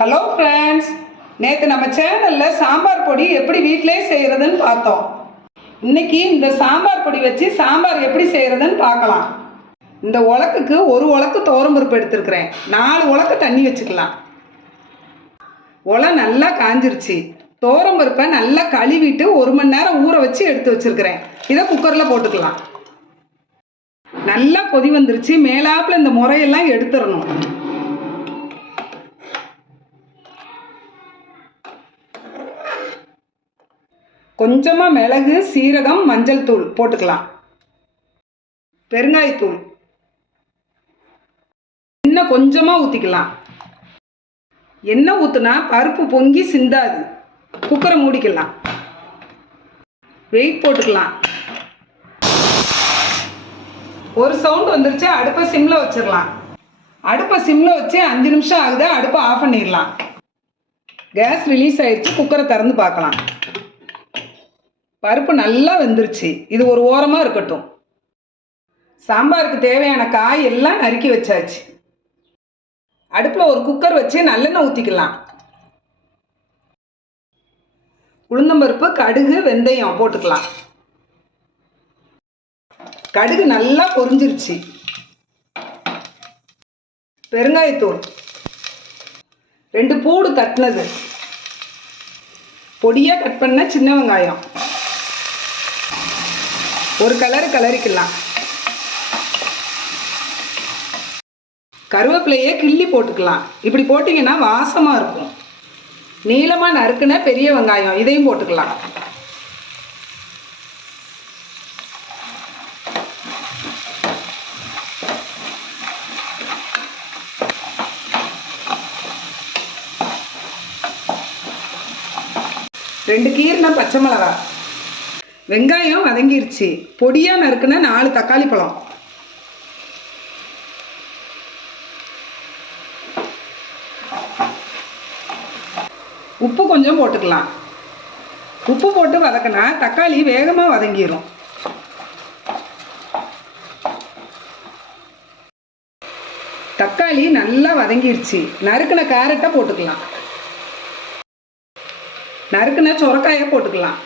Hello friends நேற்று நம்ம சேனலில் சாம்பார் பொடி எப்படி வீட்டிலே செய்கிறதுன்னு பார்த்தோம். இன்னைக்கு இந்த சாம்பார் பொடி வச்சு சாம்பார் எப்படி செய்கிறதுன்னு பார்க்கலாம். இந்த உலக்குக்கு ஒரு உலக்கு தோரம்பருப்பு எடுத்துருக்குறேன். நாலு உலக்கு தண்ணி வச்சுக்கலாம். உலை நல்லா காஞ்சிருச்சு. தோரம்பருப்பை நல்லா கழுவிட்டு ஒரு மணி நேரம் ஊற வச்சு எடுத்து வச்சிருக்கிறேன். இதை குக்கரில் போட்டுக்கலாம். நல்லா கொதி வந்துருச்சு. மேலாப்பில் இந்த முறையெல்லாம் எடுத்துடணும். கொஞ்சமாக மிளகு சீரகம் மஞ்சள் தூள் போட்டுக்கலாம். பெருங்காயத்தூள் இன்னும் கொஞ்சமாக ஊற்றிக்கலாம் எண்ணெய் ஊற்றுனா பருப்பு பொங்கி சிந்தாது. குக்கரை மூடிக்கலாம். வெயிட் போட்டுக்கலாம். ஒரு சவுண்ட் வந்துருச்சு அடுப்பை சிம்மில் வச்சிடலாம். அடுப்பை சிம்மில் வச்சு அஞ்சு நிமிஷம் ஆகுது அடுப்பை ஆஃப் பண்ணிடலாம். கேஸ் ரிலீஸ் ஆயிடுச்சு குக்கரை திறந்து பார்க்கலாம். பருப்பு நல்லா வெந்துருச்சு. இது ஒரு ஓரமாக இருக்கட்டும். சாம்பாருக்கு தேவையான காய் எல்லாம் நறுக்கி வச்சாச்சு. அடுப்பில் ஒரு குக்கர் வச்சு நல்லெண்ணெய் ஊற்றிக்கலாம் உளுந்தம்பருப்பு கடுகு வெந்தயம் போட்டுக்கலாம். கடுகு நல்லா பொரிஞ்சிருச்சு. பெருங்காயத்தூள். ரெண்டு பூடு தட்டினது. பொடியாக கட் பண்ண சின்ன வெங்காயம். ஒரு கலரு கலரிக்கலாம். கருவேப்பிலையே கிள்ளி போட்டுக்கலாம். இப்படி போட்டிங்கன்னா வாசமாக இருக்கும். நீளமாக நறுக்குன பெரிய வெங்காயம் இதையும் போட்டுக்கலாம். ரெண்டு கீரின பச்சை மிளகா வெங்காயம் வதங்கிருச்சு. பொடியாக நறுக்குன்னா நாலு தக்காளி பழம். உப்பு கொஞ்சம் போட்டுக்கலாம். உப்பு போட்டு வதக்கினா தக்காளி வேகமாக வதங்கிரும். தக்காளி நல்லா வதங்கிருச்சு. நறுக்குன கேரட்டை போட்டுக்கலாம். நறுக்குன சொரக்காயை போட்டுக்கலாம்.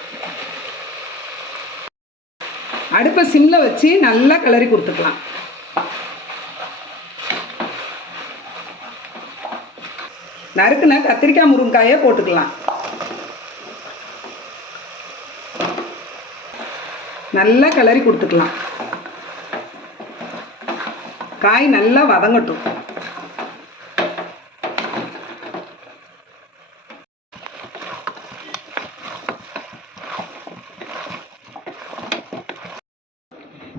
அடுப்பை சிம்மில் வச்சு நல்லா கிளறி கொடுத்துக்கலாம். நறுக்குன கத்திரிக்காய் முருங்காயை போட்டுக்கலாம். நல்லா கிளறி கொடுத்துக்கலாம். காய் நல்லா வதங்கட்டும்.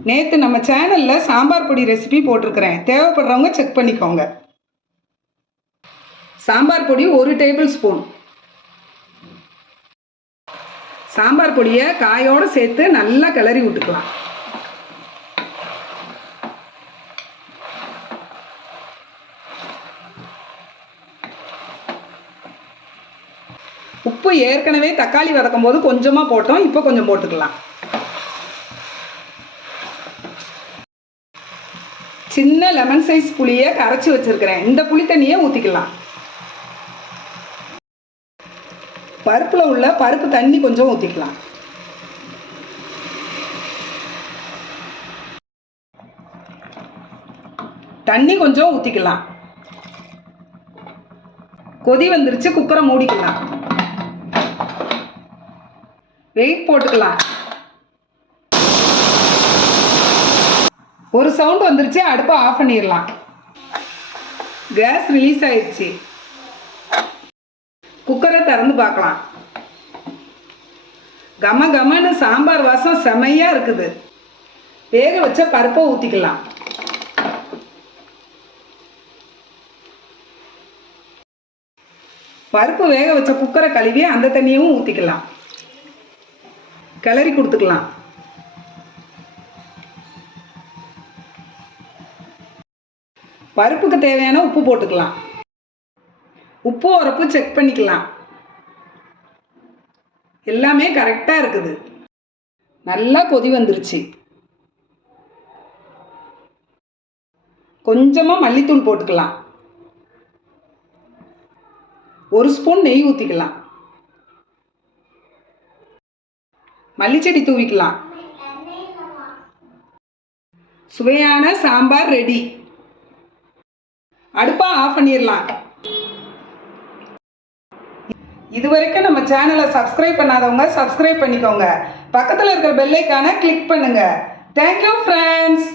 நேற்று நம்ம சேனலில் சாம்பார் பொடி ரெசிபி போட்டிருக்கிறேன். தேவைப்படுறவங்க செக் பண்ணிக்கோங்க. சாம்பார் பொடி ஒரு டேபிள் ஸ்பூன் சாம்பார் பொடியை காயோடு சேர்த்து நல்லா கிளறி விட்டுக்கலாம். உப்பு ஏற்கனவே தக்காளி வதக்கும் போது கொஞ்சமாக போட்டோம் இப்போ கொஞ்சம் போட்டுக்கலாம். சின்ன லெமன் சைஸ் புளியை கரைச்சி வச்சிருக்கிறேன். இந்த புளி தண்ணியை ஊற்றிக்கலாம் பருப்பில் உள்ள பருப்பு தண்ணி கொஞ்சம் ஊற்றிக்கலாம் தண்ணி கொஞ்சம் ஊற்றிக்கலாம் கொதி வந்துருச்சு குக்கரை மூடிக்கலாம். வெயிட் போட்டுக்கலாம். ஒரு சவுண்ட் வந்துருச்சு அடுப்பை ஆஃப் பண்ணிடலாம். கேஸ் ரிலீஸ் ஆயிடுச்சு. குக்கரை திறந்து பார்க்கலாம். கம கமன்னு சாம்பார் வாசம் செமையாக இருக்குது. வேக வச்ச பருப்பை ஊற்றிக்கலாம் பருப்பு வேக வச்ச குக்கரை கழுவி அந்த தண்ணியும் ஊற்றிக்கலாம் கிளறி கொடுத்துக்கலாம். பருப்புக்கு தேவையான உப்பு போட்டுக்கலாம். உப்பு உரப்பு செக் பண்ணிக்கலாம். எல்லாமே கரெக்டாக இருக்குது. நல்லா கொதி வந்துருச்சு. கொஞ்சமாக மல்லித்தூள் போட்டுக்கலாம். ஒரு ஸ்பூன் நெய் ஊற்றிக்கலாம் மல்லிச்செடி தூவிக்கலாம். சுவையான சாம்பார் ரெடி அடுப்பா ஆஃப் பண்ணிடலாம். இது வரைக்கும் நம்ம சேனலை சப்ஸ்கிரைப் பண்ணாதவங்க சப்ஸ்கிரைப் பண்ணிக்கோங்க. பக்கத்தில் இருக்கிற பெல்லைக்கான கிளிக் பண்ணுங்க. Thank you friends